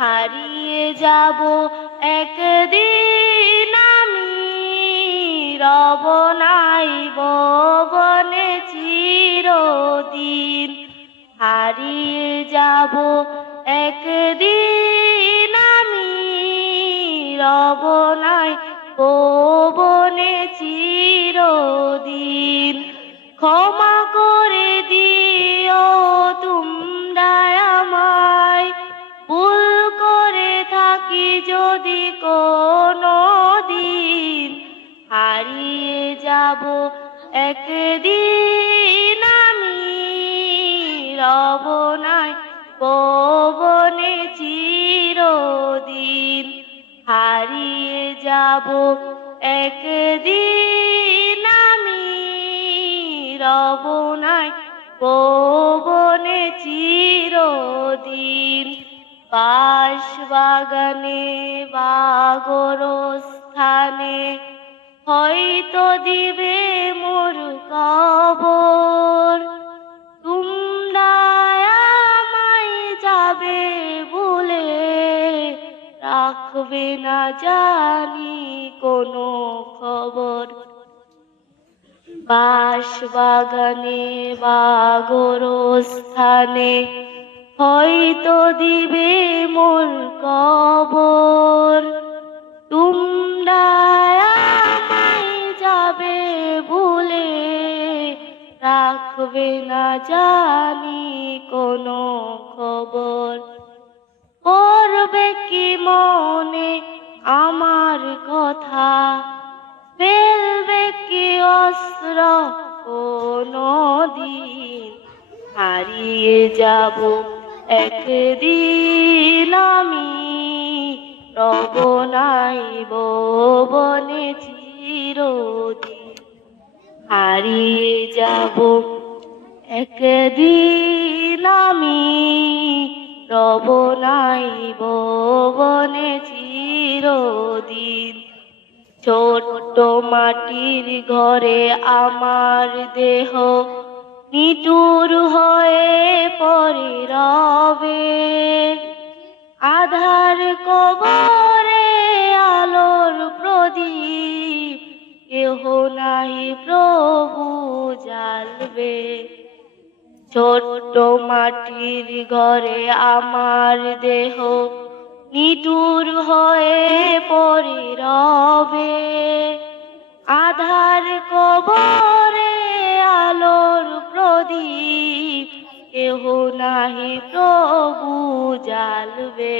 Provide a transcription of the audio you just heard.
হারিয়ে যাব একদিন আমি, রব নাই ভুবনে চিরদিন। হারিয়ে যাব একদিন আমি, রব নাই ভুবনে চিরদিন। ক্ষমা করে দিও তোমরা আমায়, ভুল করে থাকি যদি কোনো দিন। হারিয়ে যাব একদিন আমি, রব নাই ভুবনে চিরদিন। হারিয়ে যাব একদিন আমি, রব নাই ভুবনে চিরদিন। বাঁশবাগানে বা গোরস্থানে হয়তো দিবে মোর কবর। তোমরা আমায় যাবে বলে, রাখবে না জানি কোনো খবর। বাঁশবাগানে বা গোরস্থানে হয়তো দিবে মোর কবর। তোমরা আমায় যাবে ভুলে, রাখবে না জানি কোনো খবর। করবে কি মনে আমার কথা, ফেলবে কি অস্ত্র কোনো দিন। হারিয়ে যাব একদিন আমি, রব নাই ভুবনে চিরদিন। হারিয়ে যাব একদিন আমি, রব নাই ভুবনে চিরদিন। ছোট্ট মাটির ঘরে আমার দেহ নিটুর হয়ে পড়ে রবে। আধার কবরে আলোর প্রদীপ, কেহ নাই প্রভু জ্বালবে। ছোট্ট মাটির ঘরে আমার দেহ নিটুর হয়ে পড়ে রবে। আধার কবরে আলোর প্রদীপ, কেহ নাহি প্রভু জ্বালবে।